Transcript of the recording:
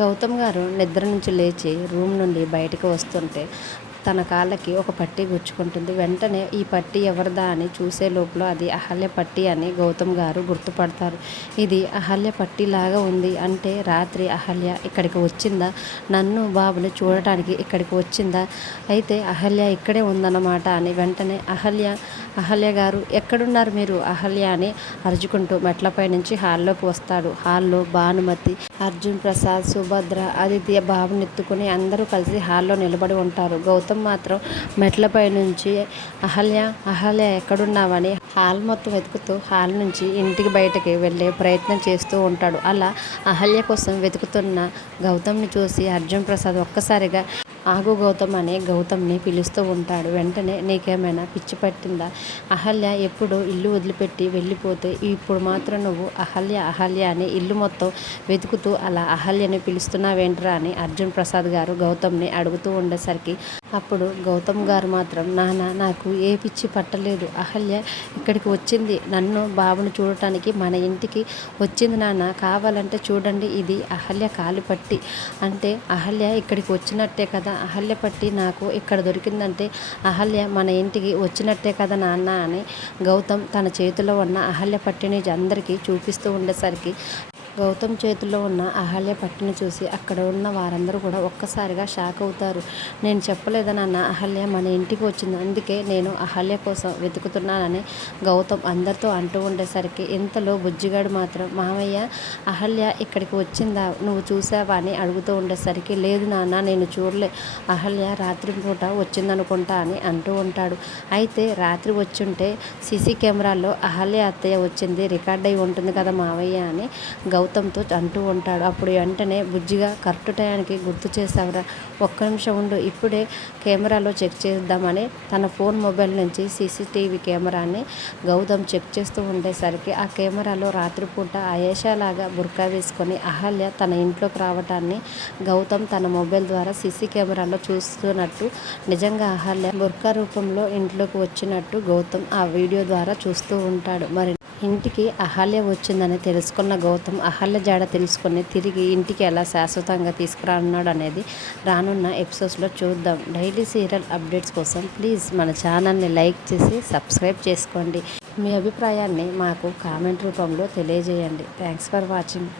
గౌతమ్ గారు నిద్ర నుంచి లేచి రూమ్ నుండి బయటకు వస్తుంటే తన కాళ్ళకి ఒక పట్టీ గుచ్చుకుంటుంది. వెంటనే ఈ పట్టీ ఎవరిదా అని చూసే లోపల అది అహల్య పట్టీ అని గౌతమ్ గారు గుర్తుపడతారు. ఇది అహల్య పట్టీలాగా ఉంది. అంటే రాత్రి అహల్య ఇక్కడికి వచ్చిందా, నన్ను బాబుని చూడటానికి ఇక్కడికి వచ్చిందా, అయితే అహల్య ఇక్కడే ఉందన్నమాట అని వెంటనే అహల్య గారు ఎక్కడున్నారు మీరు అహల్య అని అరుచుకుంటూ మెట్లపై నుంచి హాల్లోకి వస్తాడు. హాల్లో భానుమతి, అర్జున్ ప్రసాద్, సుభద్ర, ఆదిత్య బాబుని ఎత్తుకుని అందరూ కలిసి హాల్లో నిలబడి ఉంటారు. గౌతమ్ మాత్రం మెట్లపై నుంచి అహల్య ఎక్కడున్నావని హాల్ మొత్తం వెతుకుతూ హాల్ నుంచి ఇంటికి బయటకి వెళ్ళే ప్రయత్నం చేస్తూ ఉంటాడు. అలా అహల్య కోసం వెతుకుతున్న గౌతమ్ని చూసి అర్జున్ ప్రసాద్ ఒక్కసారిగా ఆగు గౌతమ్ అని గౌతమ్ని పిలుస్తూ ఉంటాడు. వెంటనే నీకేమైనా పిచ్చి పట్టిందా, అహల్య ఎప్పుడు ఇల్లు వదిలిపెట్టి వెళ్ళిపోతే ఇప్పుడు మాత్రం నువ్వు అహల్య అని ఇల్లు మొత్తం వెతుకుతూ అలా అహల్యని పిలుస్తున్నావేంట్రా అని అర్జున్ ప్రసాద్ గారు గౌతమ్ని అడుగుతూ ఉండేసరికి అప్పుడు గౌతమ్ గారు మాత్రం నాన్న నాకు ఏ పిచ్చి పట్టలేదు, అహల్య ఇక్కడికి వచ్చింది నన్ను బాబుని చూడటానికి మన ఇంటికి వచ్చింది నాన్న, కావాలంటే చూడండి ఇది అహల్య కాలిపట్టి, అంటే అహల్య ఇక్కడికి వచ్చినట్టే కదా, అహల్య పట్టి నాకు ఇక్కడ దొరికిందంటే అహల్య మన ఇంటికి వచ్చినట్టే కదా నాన్న అని గౌతమ్ తన చేతిలో ఉన్న అహల్య పట్టిని అందరికీ చూపిస్తూ ఉండేసరికి గౌతమ్ చేతుల్లో ఉన్న అహల్య పట్టిని చూసి అక్కడ ఉన్న వారందరూ కూడా ఒక్కసారిగా షాక్ అవుతారు. నేను చెప్పలేదా నాన్న అహల్య మన ఇంటికి వచ్చింది, అందుకే నేను అహల్య కోసం వెతుకుతున్నానని గౌతమ్ అందరితో అంటూ ఉండేసరికి ఇంతలో బుజ్జిగాడు మాత్రం మామయ్య అహల్య ఇక్కడికి వచ్చిందా నువ్వు చూసావా అని అడుగుతూ ఉండేసరికి లేదు నాన్న నేను చూడలే, అహల్య రాత్రి పూట వచ్చిందనుకుంటా అని అంటూ ఉంటాడు. అయితే రాత్రి వచ్చుంటే సీసీ కెమెరాల్లో అహల్య అత్తయ్య వచ్చింది రికార్డ్ అయి ఉంటుంది కదా మావయ్య అని గౌతమ్తో అంటూ ఉంటాడు. అప్పుడు వెంటనే బుజ్జిగా కరెక్ట్ టయానికి గుర్తు చేసావురా, ఒక్క నిమిషం ఉండు ఇప్పుడే కెమెరాలో చెక్ చేద్దామని తన మొబైల్ నుంచి సీసీటీవీ కెమెరాని గౌతమ్ చెక్ చేస్తూ ఉండేసరికి ఆ కెమెరాలో రాత్రిపూట ఆయేషాలాగా బుర్కా వేసుకొని అహల్య తన ఇంట్లోకి రావటాన్ని గౌతమ్ తన మొబైల్ ద్వారా సీసీ కెమెరాలో చూస్తున్నట్టు, నిజంగా అహల్య బుర్కా రూపంలో ఇంట్లోకి వచ్చినట్టు గౌతమ్ ఆ వీడియో ద్వారా చూస్తూ ఉంటాడు. మరి ఇంటికి అహల్య వచ్చిందని తెలుసుకున్న గౌతమ్ అహల్య జాడ తెలుసుకొని తిరిగి ఇంటికి ఎలా శాశ్వతంగా తీసుకురానున్నాడు అనేది రానున్న ఎపిసోడ్స్లో చూద్దాం. డైలీ సీరియల్ అప్డేట్స్ కోసం ప్లీజ్ మన ఛానల్ని లైక్ చేసి సబ్స్క్రైబ్ చేసుకోండి. మీ అభిప్రాయాన్ని మాకు కామెంట్ రూపంలో తెలియజేయండి. Thanks for watching.